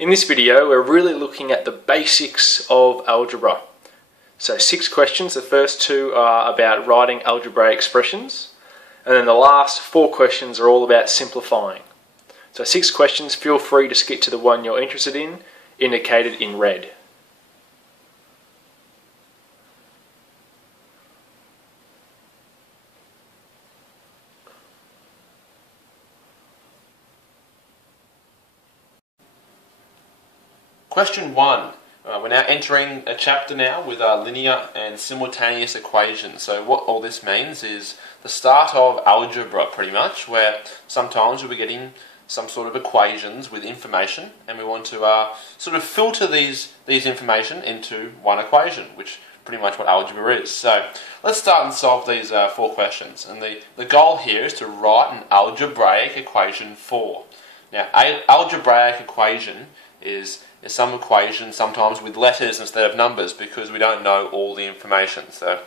In this video, we're really looking at the basics of algebra. So 6 questions. The first 2 are about writing algebraic expressions, and then the last 4 questions are all about simplifying. So 6 questions. Feel free to skip to the one you're interested in, indicated in red. Question 1. We're now entering a chapter now with linear and simultaneous equations. So what all this means is the start of algebra, pretty much, where sometimes we'll be getting some sort of equations with information, and we want to sort of filter these information into one equation, which pretty much what algebra is. So let's start and solve these 4 questions. And the goal here is to write an algebraic equation 4. Now, algebraic equation is some equation sometimes with letters instead of numbers because we don't know all the information. So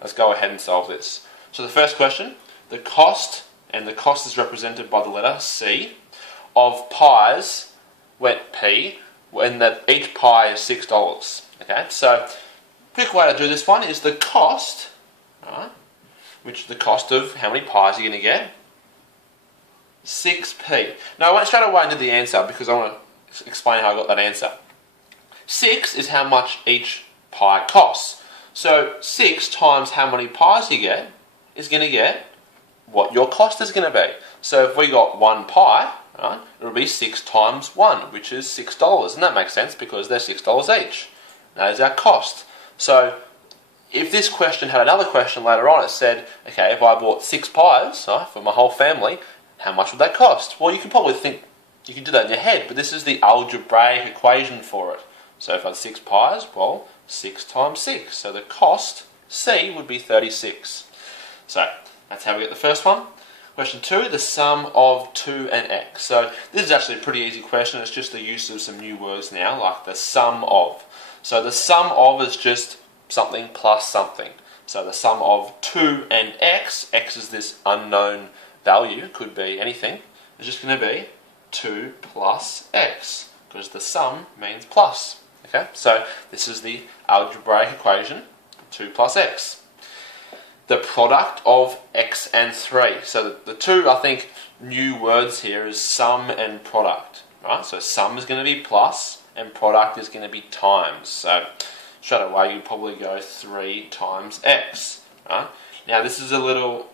let's go ahead and solve this. So the first question, the cost, and the cost is represented by the letter C, of pies, wet P, when each pie is $6. Okay, so quick way to do this one is the cost, right, which is the cost of how many pies you're going to get, 6p. Now I went straight away into the answer because I want to explain how I got that answer. 6 is how much each pie costs. So 6 times how many pies you get is going to get what your cost is going to be. So if we got 1 pie, right, it'll be 6 times 1, which is $6. And that makes sense because they're $6 each. That is our cost. So if this question had another question later on, it said, okay, if I bought 6 pies, right, for my whole family, how much would that cost? Well, you can probably think, you can do that in your head, but this is the algebraic equation for it. So if I had 6 pies, well, 6 times 6. So the cost, C, would be 36. So that's how we get the first one. Question 2, the sum of 2 and x. So this is actually a pretty easy question. It's just the use of some new words now, like the sum of. So the sum of is just something plus something. So the sum of 2 and x is this unknown value, could be anything, is just going to be 2 plus x, because the sum means plus. Okay, so this is the algebraic equation, 2 plus x. The product of x and 3. So the 2, I think, new words here is sum and product. Right? So sum is going to be plus, and product is going to be times. So straight away you probably go 3 times x. Right? Now this is a little,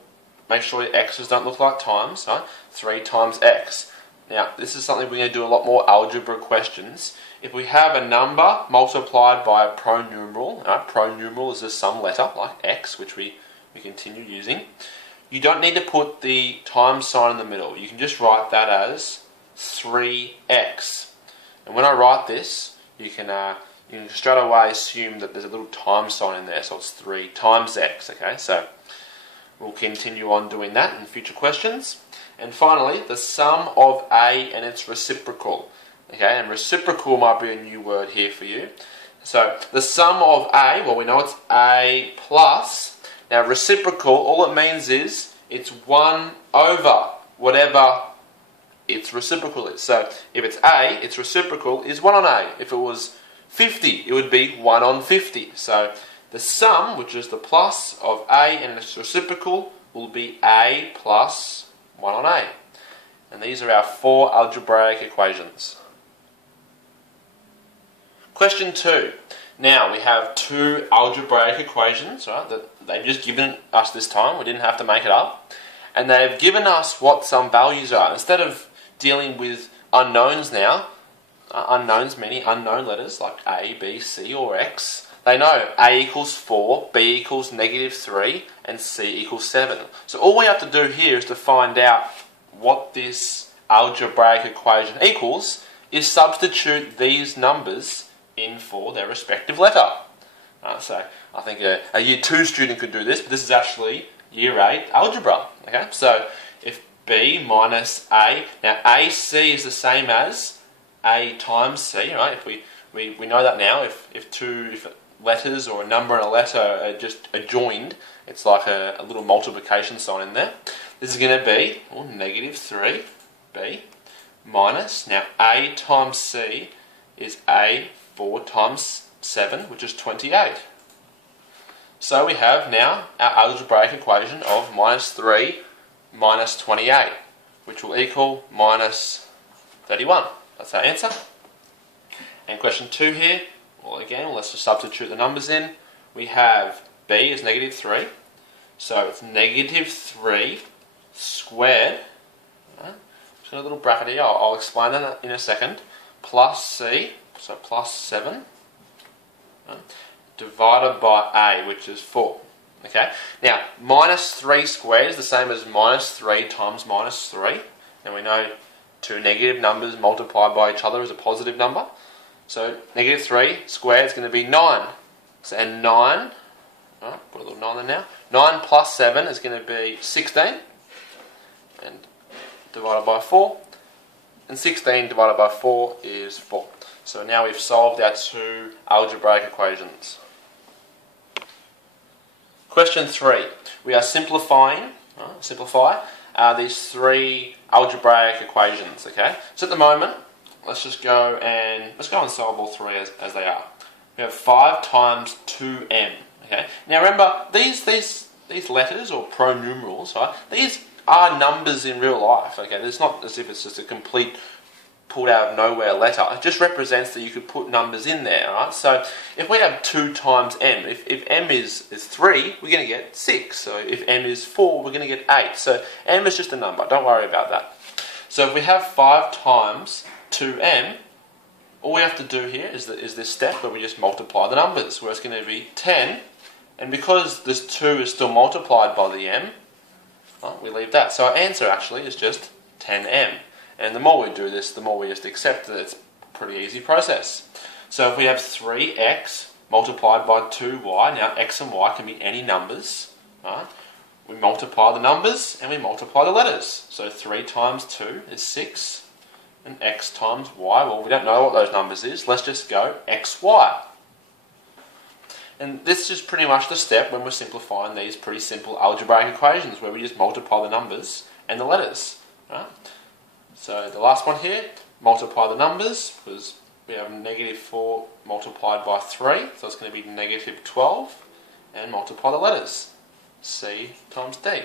make sure your x's don't look like times. Right? 3 times x. Now, this is something we're going to do a lot more algebra questions. If we have a number multiplied by a pronumeral, pronumeral is a sum letter, like x, which we continue using, you don't need to put the times sign in the middle. You can just write that as 3x. And when I write this, you can straight away assume that there's a little times sign in there, so it's 3 times x. Okay, so we'll continue on doing that in future questions. And finally, the sum of A and its reciprocal. Okay, and reciprocal might be a new word here for you. So the sum of A, well, we know it's A plus. Now reciprocal, all it means is it's 1 over whatever its reciprocal is. So if it's A, its reciprocal is 1 on A. If it was 50, it would be 1 on 50. So the sum, which is the plus of A and its reciprocal, will be A plus 1 on A. And these are our 4 algebraic equations. Question 2. Now we have 2 algebraic equations, right, that they've just given us this time. We didn't have to make it up. And they've given us what some values are. Instead of dealing with unknowns now, unknowns meaning unknown letters like A, B, C or X, they know A equals 4, B equals -3, and C equals 7. So all we have to do here is to find out what this algebraic equation equals, is substitute these numbers in for their respective letter. So I think a Year 2 student could do this, but this is actually Year 8 algebra. Okay, so if B minus A, now AC is the same as A times C, right? If we know that now, if letters or a number and a letter are just adjoined, it's like a little multiplication sign in there. This is going to be -3b minus, now A times C is A4 times 7, which is 28. So we have now our algebraic equation of minus 3 minus 28, which will equal minus 31. That's our answer. And question 2 here, well again, let's just substitute the numbers in. We have b is negative 3, so it's negative 3 squared. Right. Just got a little bracket here, I'll explain that in a second. Plus c, so plus 7, right, divided by a, which is 4. Okay. Now, minus 3 squared is the same as minus 3 times minus 3. And we know two negative numbers multiplied by each other is a positive number. So, negative 3 squared is going to be 9. So, and 9, right, put a little 9 there now. 9 plus 7 is going to be 16. And divided by 4. And 16 divided by 4 is 4. So now we've solved our two algebraic equations. Question 3. We are simplify these three algebraic equations. Okay. So at the moment, let's go and solve all three as they are. We have 5 times 2m. Okay. Now remember, these letters or pronumerals, right? These are numbers in real life. Okay. It's not as if it's just a complete pulled out of nowhere letter. It just represents that you could put numbers in there, right? So if we have 2 times m, if m is 3, we're going to get 6. So if m is 4, we're going to get 8. So m is just a number, don't worry about that. So if we have 5 times 2m, all we have to do here is this step where we just multiply the numbers, where it's going to be 10, and because this 2 is still multiplied by the m, well, we leave that. So our answer actually is just 10m. And the more we do this, the more we just accept that it's a pretty easy process. So if we have 3x multiplied by 2y, now x and y can be any numbers, right? We multiply the numbers and we multiply the letters. So 3 times 2 is 6, and x times y, well, we don't know what those numbers is. Let's just go xy. And this is pretty much the step when we're simplifying these pretty simple algebraic equations, where we just multiply the numbers and the letters, right? So the last one here, multiply the numbers, because we have negative 4 multiplied by 3, so it's going to be negative 12, and multiply the letters, C times D.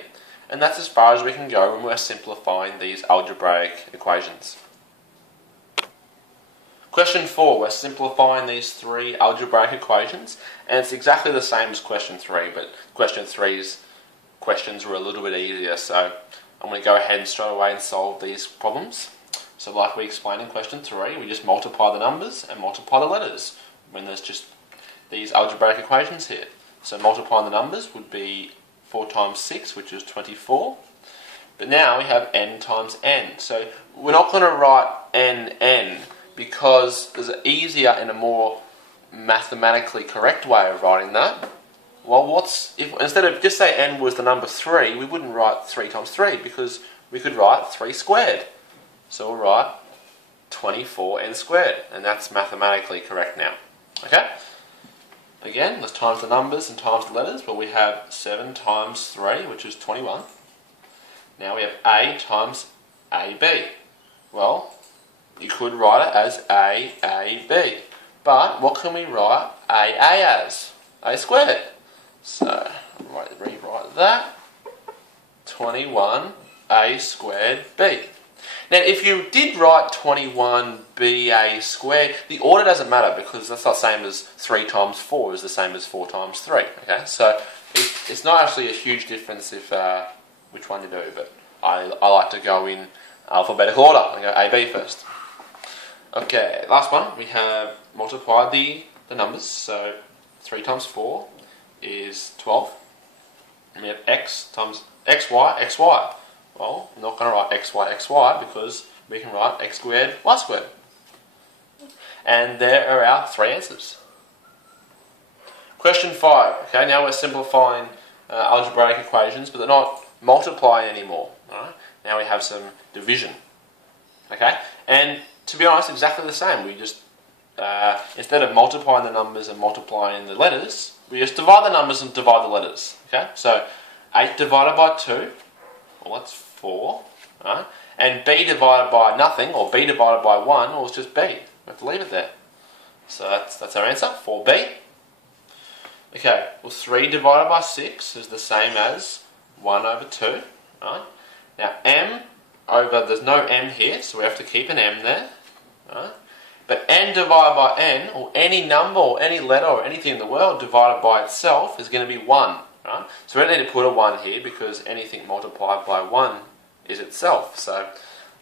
And that's as far as we can go when we're simplifying these algebraic equations. Question 4, we're simplifying these three algebraic equations, and it's exactly the same as question 3, but question 3's questions were a little bit easier, so I'm going to go ahead and straight away and solve these problems. So like we explained in question 3, we just multiply the numbers and multiply the letters when there's just these algebraic equations here. So multiplying the numbers would be 4 times 6, which is 24. But now we have n times n. So we're not going to write n, because there's an easier and a more mathematically correct way of writing that. Well, if instead of just say n was the number 3, we wouldn't write 3 times 3, because we could write 3 squared. So we'll write 24n squared, and that's mathematically correct now. Okay? Again, let's times the numbers and times the letters. Well, we have 7 times 3, which is 21. Now we have a times ab. Well, you could write it as aab. But what can we write aa as? A squared. So, rewrite that. 21a squared b. Now, if you did write 21ba squared, the order doesn't matter, because that's the same as 3 times 4 is the same as 4 times 3. Okay, so it's not actually a huge difference if which one you do, but I like to go in alphabetical order. I go AB first. Okay, last one, we have multiplied the numbers, so 3 times 4 is 12, and we have x times xy. Well, we're not going to write xy, because we can write x squared, y squared. And there are our 3 answers. Question 5. Okay, now we're simplifying algebraic equations, but they're not multiplying anymore. Right? Now we have some division. Okay, and to be honest, exactly the same. We just instead of multiplying the numbers and multiplying the letters, we just divide the numbers and divide the letters. Okay, so 8 divided by 2, well, that's 4, right? And b divided by nothing, or b divided by 1, well, it's just b. We have to leave it there. So that's our answer, 4b. Okay, well 3 divided by 6 is the same as 1 over 2. Right? Now m over, there's no m here, so we have to keep an m there. Right? But n divided by n, or any number or any letter or anything in the world divided by itself is going to be 1. Right? So we don't need to put a 1 here because anything multiplied by 1 is itself. So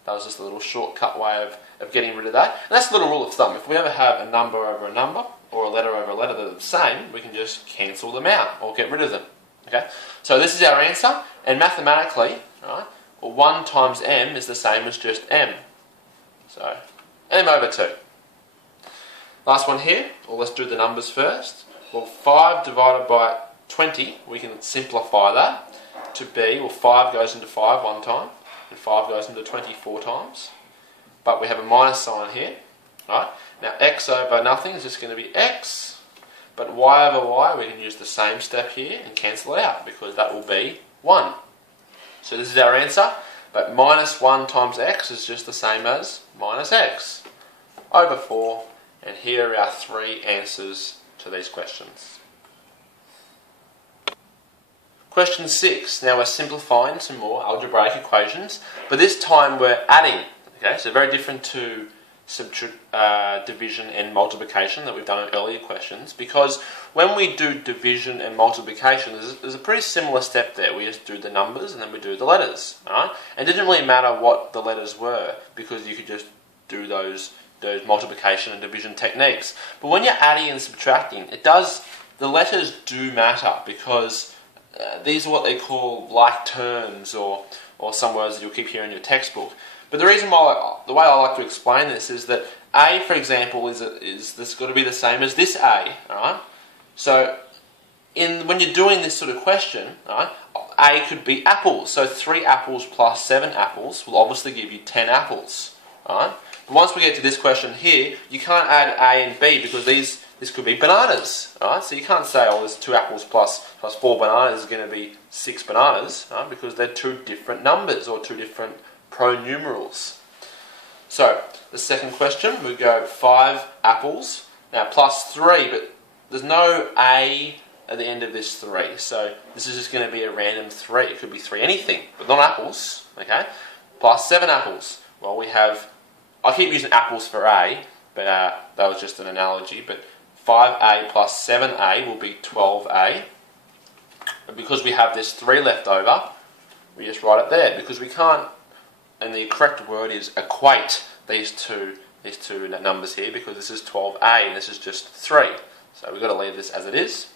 that was just a little shortcut way of getting rid of that. And that's a little rule of thumb. If we ever have a number over a number or a letter over a letter that are the same, we can just cancel them out or get rid of them. Okay? So this is our answer, and mathematically, right, well, 1 times m is the same as just m. So m over 2. Last one here, well, let's do the numbers first. Well, 5 divided by 20, we can simplify that to be, well, 5 goes into 5 one time, and 5 goes into 20 4 times. But we have a minus sign here, right? Now, x over nothing is just going to be x, but y over y, we can use the same step here and cancel it out, because that will be 1. So this is our answer, but minus 1 times x is just the same as minus x over 4, and here are our 3 answers to these questions. Question 6. Now we're simplifying some more algebraic equations, but this time we're adding. Okay, so very different to division and multiplication that we've done in earlier questions, because when we do division and multiplication, there's a pretty similar step there. We just do the numbers and then we do the letters. Right? And it didn't really matter what the letters were, because you could just do those multiplication and division techniques. But when you're adding and subtracting, the letters do matter, because these are what they call like terms, or some words that you'll keep hearing in your textbook. But the reason why, the way I like to explain this is that A, for example, is this got to be the same as this A, alright? So when you're doing this sort of question, right, A could be apples. So 3 apples plus 7 apples will obviously give you 10 apples, alright? But once we get to this question here, you can't add A and B, because this could be bananas, right? So you can't say, oh, there's 2 apples plus 4 bananas is going to be 6 bananas, right? Because they're 2 different numbers, or 2 different pronumerals. So the second question, we go 5 apples, now plus 3, but there's no A at the end of this 3, so this is just going to be a random 3. It could be 3 anything, but not apples, okay? Plus 7 apples. Well, we have, I keep using apples for A, but that was just an analogy, but 5A plus 7A will be 12A. And because we have this 3 left over, we just write it there, because we can't, and the correct word is equate these two numbers here, because this is 12A and this is just 3. So we've got to leave this as it is.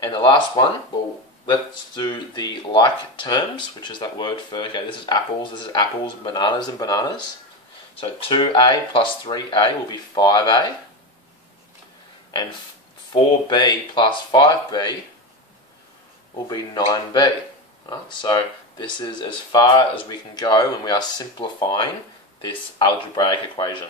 And the last one, well, let's do the like terms, which is that word for, okay, this is apples, bananas and bananas. So 2A plus 3A will be 5A. And 4B plus 5B will be 9B. Right? So this is as far as we can go when we are simplifying this algebraic equation.